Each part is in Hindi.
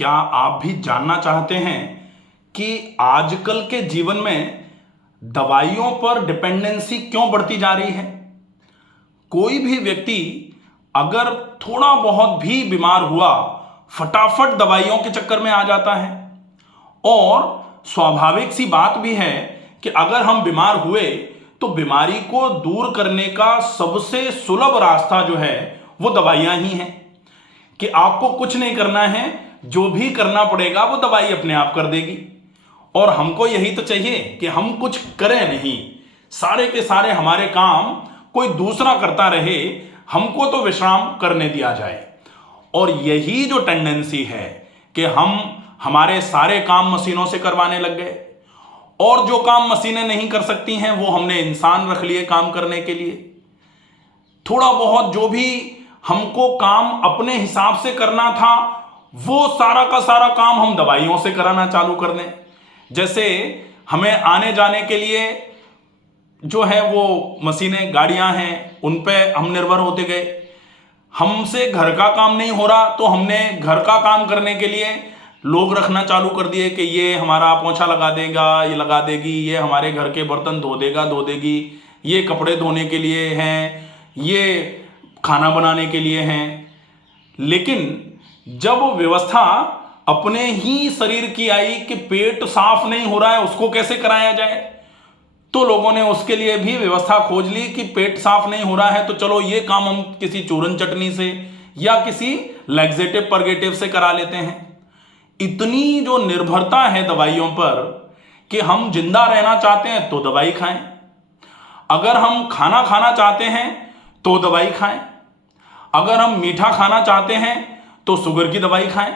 क्या आप भी जानना चाहते हैं कि आजकल के जीवन में दवाइयों पर डिपेंडेंसी क्यों बढ़ती जा रही है? कोई भी व्यक्ति अगर थोड़ा बहुत भी बीमार हुआ, फटाफट दवाइयों के चक्कर में आ जाता है। और स्वाभाविक सी बात भी है कि अगर हम बीमार हुए तो बीमारी को दूर करने का सबसे सुलभ रास्ता जो है वो दवाइयां ही हैं। कि आपको कुछ नहीं करना है, जो भी करना पड़ेगा वो दवाई अपने आप कर देगी। और हमको यही तो चाहिए कि हम कुछ करें नहीं, सारे के सारे हमारे काम कोई दूसरा करता रहे, हमको तो विश्राम करने दिया जाए। और यही जो टेंडेंसी है कि हम हमारे सारे काम मशीनों से करवाने लग गए, और जो काम मशीनें नहीं कर सकती हैं वो हमने इंसान रख लिए काम करने के लिए। थोड़ा बहुत जो भी हमको काम अपने हिसाब से करना था वो सारा का सारा काम हम दवाइयों से कराना चालू कर दें। जैसे हमें आने जाने के लिए जो है वो मशीनें, गाड़ियां हैं, उन पे हम निर्भर होते गए। हमसे घर का काम नहीं हो रहा तो हमने घर का काम करने के लिए लोग रखना चालू कर दिए कि ये हमारा पोंछा लगा देगा, ये लगा देगी, ये हमारे घर के बर्तन धो देगा, धो देगी, ये कपड़े धोने के लिए हैं, ये खाना बनाने के लिए हैं। लेकिन जब व्यवस्था अपने ही शरीर की आई कि पेट साफ नहीं हो रहा है, उसको कैसे कराया जाए, तो लोगों ने उसके लिए भी व्यवस्था खोज ली कि पेट साफ नहीं हो रहा है तो चलो ये काम हम किसी चूरन चटनी से या किसी लैक्सेटिव परगेटिव से करा लेते हैं। इतनी जो निर्भरता है दवाइयों पर कि हम जिंदा रहना चाहते हैं तो दवाई खाएं, अगर हम खाना खाना चाहते हैं तो दवाई खाएं, अगर हम मीठा खाना चाहते हैं तो शुगर की दवाई खाएं,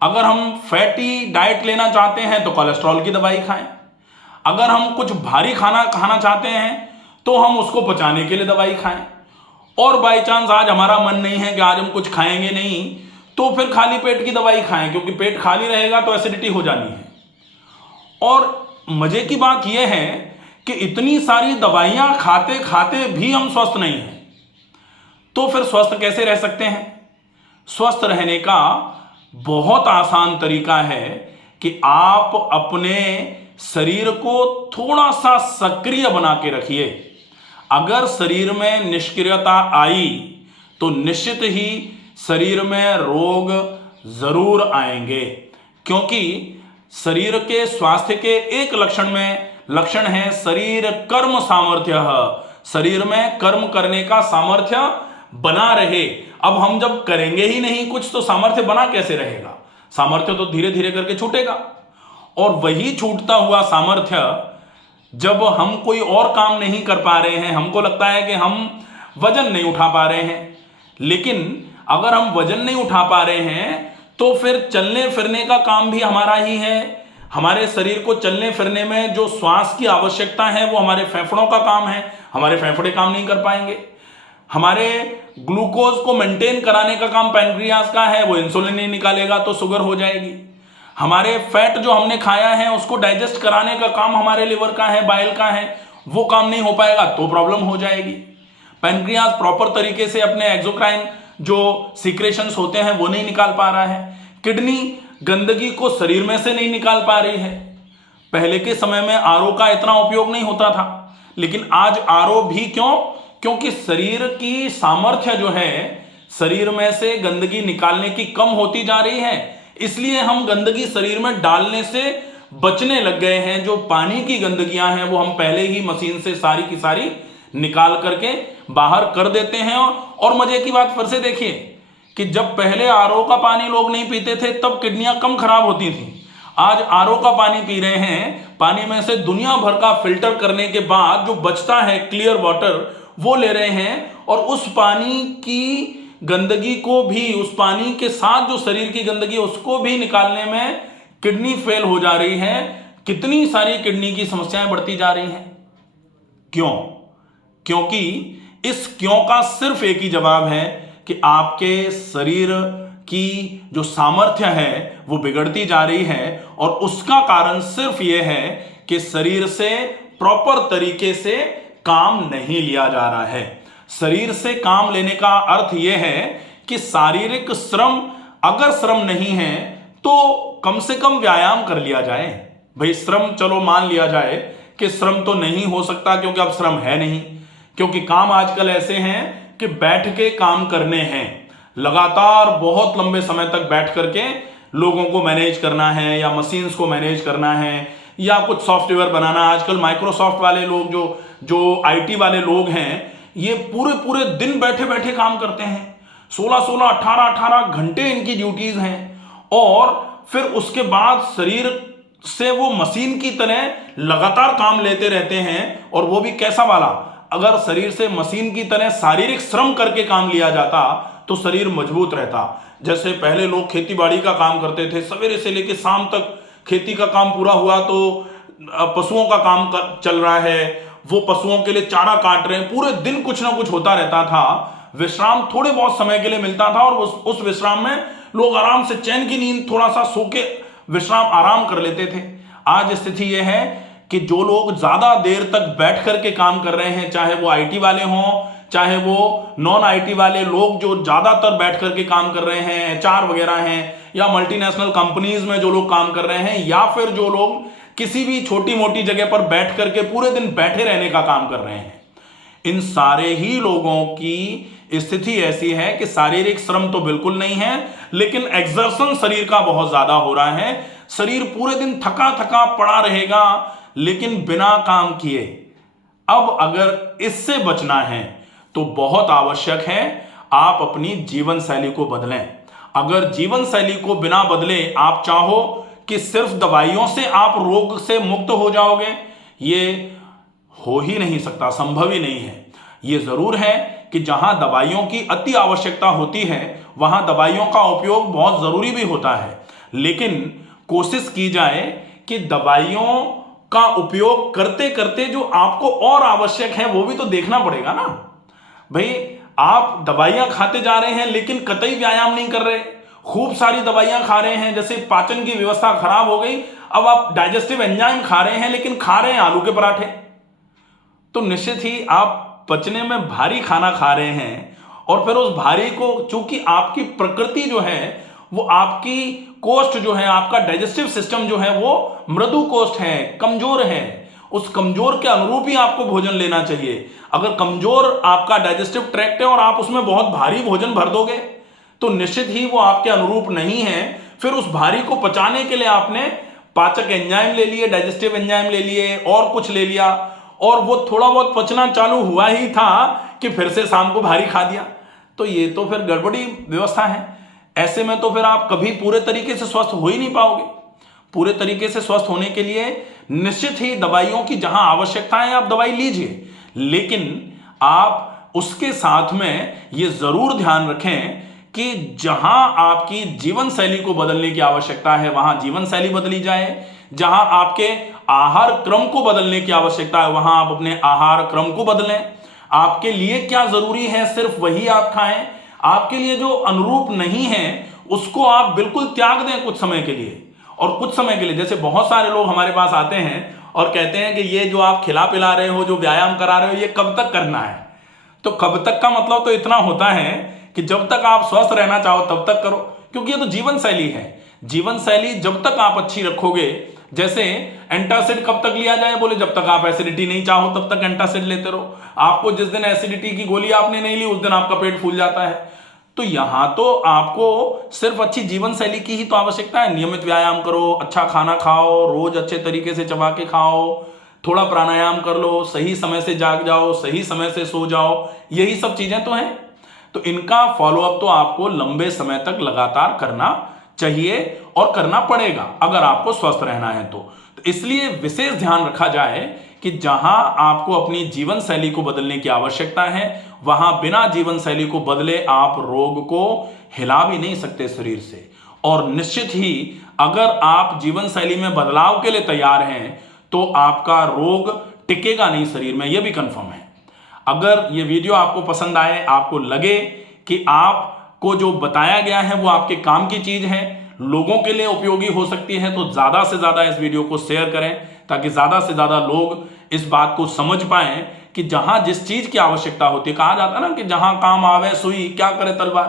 अगर हम फैटी डाइट लेना चाहते हैं तो कोलेस्ट्रॉल की दवाई खाएं, अगर हम कुछ भारी खाना खाना चाहते हैं तो हम उसको पचाने के लिए दवाई खाएं। और बाई चांस आज हमारा मन नहीं है कि आज हम कुछ खाएंगे नहीं, तो फिर खाली पेट की दवाई खाएं, क्योंकि पेट खाली रहेगा तो एसिडिटी हो जानी है। और मजे की बात यह है कि इतनी सारी दवाइयां खाते खाते भी हम स्वस्थ नहीं हैं। तो फिर स्वस्थ कैसे रह सकते हैं? स्वस्थ रहने का बहुत आसान तरीका है कि आप अपने शरीर को थोड़ा सा सक्रिय बना के रखिए। अगर शरीर में निष्क्रियता आई तो निश्चित ही शरीर में रोग जरूर आएंगे, क्योंकि शरीर के स्वास्थ्य के एक लक्षण है शरीर कर्म सामर्थ्य। शरीर में कर्म करने का सामर्थ्य बना रहे। अब हम जब करेंगे ही नहीं कुछ तो सामर्थ्य बना कैसे रहेगा? सामर्थ्य तो धीरे धीरे करके छूटेगा। और वही छूटता हुआ सामर्थ्य जब हम कोई और काम नहीं कर पा रहे हैं, हमको लगता है कि हम वजन नहीं उठा पा रहे हैं, लेकिन अगर हम वजन नहीं उठा पा रहे हैं तो फिर चलने फिरने का काम भी हमारा ही है। हमारे शरीर को चलने फिरने में जो श्वास की आवश्यकता है वो हमारे फेफड़ों का काम है, हमारे फेफड़े काम नहीं कर पाएंगे। हमारे ग्लूकोज को मेंटेन कराने का काम पैनक्रियाज का है, वो इंसुलिन नहीं निकालेगा तो शुगर हो जाएगी। हमारे फैट जो हमने खाया है उसको डाइजेस्ट कराने का काम हमारे लिवर का है, बाइल का है, वो काम नहीं हो पाएगा तो प्रॉब्लम हो जाएगी। पैनक्रियाज प्रॉपर तरीके से अपने एक्सोक्राइन जो सीक्रेशंस होते हैं वो नहीं निकाल पा रहा है। किडनी गंदगी को शरीर में से नहीं निकाल पा रही है। पहले के समय में आरओ का इतना उपयोग नहीं होता था, लेकिन आज आरओ भी क्यों? क्योंकि शरीर की सामर्थ्य जो है शरीर में से गंदगी निकालने की कम होती जा रही है, इसलिए हम गंदगी शरीर में डालने से बचने लग गए हैं। जो पानी की गंदगियां हैं वो हम पहले ही मशीन से सारी की सारी निकाल करके बाहर कर देते हैं। और मजे की बात फिर से देखिए कि जब पहले आरओ का पानी लोग नहीं पीते थे तब किडनियां कम खराब होती थी। आज आरओ का पानी पी रहे हैं, पानी में से दुनिया भर का फिल्टर करने के बाद जो बचता है क्लियर वाटर वो ले रहे हैं, और उस पानी की गंदगी को भी, उस पानी के साथ जो शरीर की गंदगी उसको भी निकालने में किडनी फेल हो जा रही है। कितनी सारी किडनी की समस्याएं बढ़ती जा रही हैं। क्यों? क्योंकि इस क्यों का सिर्फ एक ही जवाब है कि आपके शरीर की जो सामर्थ्य है वो बिगड़ती जा रही है, और उसका कारण सिर्फ ये है कि शरीर से प्रॉपर तरीके से काम नहीं लिया जा रहा है। शरीर से काम लेने का अर्थ यह है कि शारीरिक श्रम, अगर श्रम नहीं है तो कम से कम व्यायाम कर लिया जाए। भाई श्रम चलो मान लिया जाए कि श्रम तो नहीं हो सकता क्योंकि अब श्रम है नहीं, क्योंकि काम आजकल ऐसे हैं कि बैठ के काम करने हैं, लगातार बहुत लंबे समय तक बैठ करके लोगों को मैनेज करना है या मशीन्स को मैनेज करना है या कुछ सॉफ्टवेयर बनाना। आजकल माइक्रोसॉफ्ट वाले लोग जो आईटी वाले लोग हैं, ये पूरे पूरे दिन बैठे बैठे काम करते हैं, 16-16, 18-18 घंटे इनकी ड्यूटीज हैं, और फिर उसके बाद शरीर से वो मशीन की तरह लगातार काम लेते रहते हैं। और वो भी कैसा वाला, अगर शरीर से मशीन की तरह शारीरिक श्रम करके काम लिया जाता तो शरीर मजबूत रहता। जैसे पहले लोग खेती बाड़ी का काम करते थे, सवेरे से लेकर शाम तक खेती का काम पूरा हुआ तो पशुओं का काम चल रहा है, वो पशुओं के लिए चारा काट रहे हैं, पूरे दिन कुछ ना कुछ होता रहता था। विश्राम थोड़े बहुत समय के लिए मिलता था और उस विश्राम में लोग आराम से चैन की नींद थोड़ा सा सो के विश्राम आराम कर लेते थे। आज स्थिति यह है कि जो लोग ज्यादा देर तक बैठ करके काम कर रहे हैं, चाहे वो आईटी वाले हों, चाहे वो नॉन आईटी वाले लोग जो ज्यादातर बैठ करके काम कर रहे हैं, एचआर वगैरह हैं, या मल्टीनेशनल कंपनीज में जो लोग काम कर रहे हैं, या फिर जो लोग किसी भी छोटी मोटी जगह पर बैठ करके पूरे दिन बैठे रहने का काम कर रहे हैं, इन सारे ही लोगों की स्थिति ऐसी है कि शारीरिक श्रम तो बिल्कुल नहीं है, लेकिन एक्सर्शन शरीर का बहुत ज्यादा हो रहा है। शरीर पूरे दिन थका थका पड़ा रहेगा लेकिन बिना काम किए। अब अगर इससे बचना है तो बहुत आवश्यक है आप अपनी जीवन शैली को बदलें। अगर जीवन शैली को बिना बदले आप चाहो कि सिर्फ दवाइयों से आप रोग से मुक्त हो जाओगे, ये हो ही नहीं सकता, संभव ही नहीं है। ये जरूर है कि जहां दवाइयों की अति आवश्यकता होती है वहां दवाइयों का उपयोग बहुत जरूरी भी होता है, लेकिन कोशिश की जाए कि दवाइयों का उपयोग करते करते जो आपको और आवश्यक है वो भी तो देखना पड़ेगा ना। भाई आप दवाइयां खाते जा रहे हैं लेकिन कतई व्यायाम नहीं कर रहे, खूब सारी दवाइयां खा रहे हैं, जैसे पाचन की व्यवस्था खराब हो गई, अब आप डाइजेस्टिव एंजाइम खा रहे हैं लेकिन खा रहे हैं आलू के पराठे, तो निश्चित ही आप पचने में भारी खाना खा रहे हैं। और फिर उस भारी को, चूंकि आपकी प्रकृति जो है वो आपकी कोष्ठ जो है, आपका डाइजेस्टिव सिस्टम जो है वो मृदु कोष्ठ है, कमजोर है, उस कमजोर के अनुरूप ही आपको भोजन लेना चाहिए। अगर कमजोर आपका डाइजेस्टिव ट्रैक्ट है और आप उसमें बहुत भारी भोजन भर दोगे तो निश्चित ही वो आपके अनुरूप नहीं है। फिर उस भारी को पचाने के लिए आपने पाचक एंजाइम ले लिए, डाइजेस्टिव एंजाइम ले लिए और कुछ ले लिया, और वो थोड़ा बहुत पचना चालू हुआ ही था कि फिर से शाम को भारी खा दिया, तो ये तो फिर गड़बड़ी व्यवस्था है। ऐसे में तो फिर आप कभी पूरे तरीके से स्वस्थ हो ही नहीं पाओगे। पूरे तरीके से स्वस्थ होने के लिए निश्चित ही दवाइयों की जहां आवश्यकता है आप दवाई लीजिए, लेकिन आप उसके साथ में ये जरूर ध्यान रखें कि जहां आपकी जीवन शैली को बदलने की आवश्यकता है वहां जीवन शैली बदली जाए, जहां आपके आहार क्रम को बदलने की आवश्यकता है वहां आप अपने आहार क्रम को बदलें। आपके लिए क्या जरूरी है सिर्फ वही आप खाएं, आपके लिए जो अनुरूप नहीं है उसको आप बिल्कुल त्याग दें कुछ समय के लिए। और कुछ समय के लिए, जैसे बहुत सारे लोग हमारे पास आते हैं और कहते हैं कि ये जो आप खिला पिला रहे हो, जो व्यायाम करा रहे हो, ये कब तक करना है। तो कब तक का मतलब तो इतना होता है कि जब तक आप स्वस्थ रहना चाहो तब तक करो, क्योंकि ये तो जीवन शैली है। जीवन शैली जब तक आप अच्छी रखोगे, जैसे एंटासिड कब तक लिया जाए, बोले जब तक आप एसिडिटी नहीं चाहो तब तक एंटासिड लेते रहो। आपको जिस दिन एसिडिटी की गोली आपने नहीं ली उस दिन आपका पेट फूल जाता है। तो यहां तो आपको सिर्फ अच्छी जीवन शैली की ही तो आवश्यकता है। नियमित व्यायाम करो, अच्छा खाना खाओ, रोज अच्छे तरीके से चबा के खाओ, थोड़ा प्राणायाम कर लो, सही समय से जाग जाओ, सही समय से सो जाओ, यही सब चीजें तो हैं। तो इनका फॉलोअप तो आपको लंबे समय तक लगातार करना चाहिए और करना पड़ेगा अगर आपको स्वस्थ रहना है तो इसलिए विशेष ध्यान रखा जाए कि जहां आपको अपनी जीवन शैली को बदलने की आवश्यकता है वहां बिना जीवन शैली को बदले आप रोग को हिला भी नहीं सकते शरीर से। और निश्चित ही अगर आप जीवन शैली में बदलाव के लिए तैयार हैं तो आपका रोग टिकेगा नहीं शरीर में, यह भी कंफर्म है। अगर ये वीडियो आपको पसंद आए, आपको लगे कि आपको जो बताया गया है वो आपके काम की चीज है, लोगों के लिए उपयोगी हो सकती है, तो ज्यादा से ज्यादा इस वीडियो को शेयर करें ताकि ज्यादा से ज्यादा लोग इस बात को समझ पाएं कि जहां जिस चीज की आवश्यकता होती है, कहा जाता है ना कि जहां काम आवे सुई क्या करे तलवार,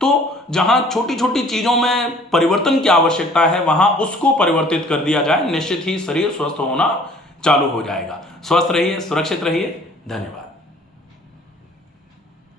तो जहां छोटी छोटी चीजों में परिवर्तन की आवश्यकता है वहां उसको परिवर्तित कर दिया जाए, निश्चित ही शरीर स्वस्थ होना चालू हो जाएगा। स्वस्थ रहिए, सुरक्षित रहिए। धन्यवाद।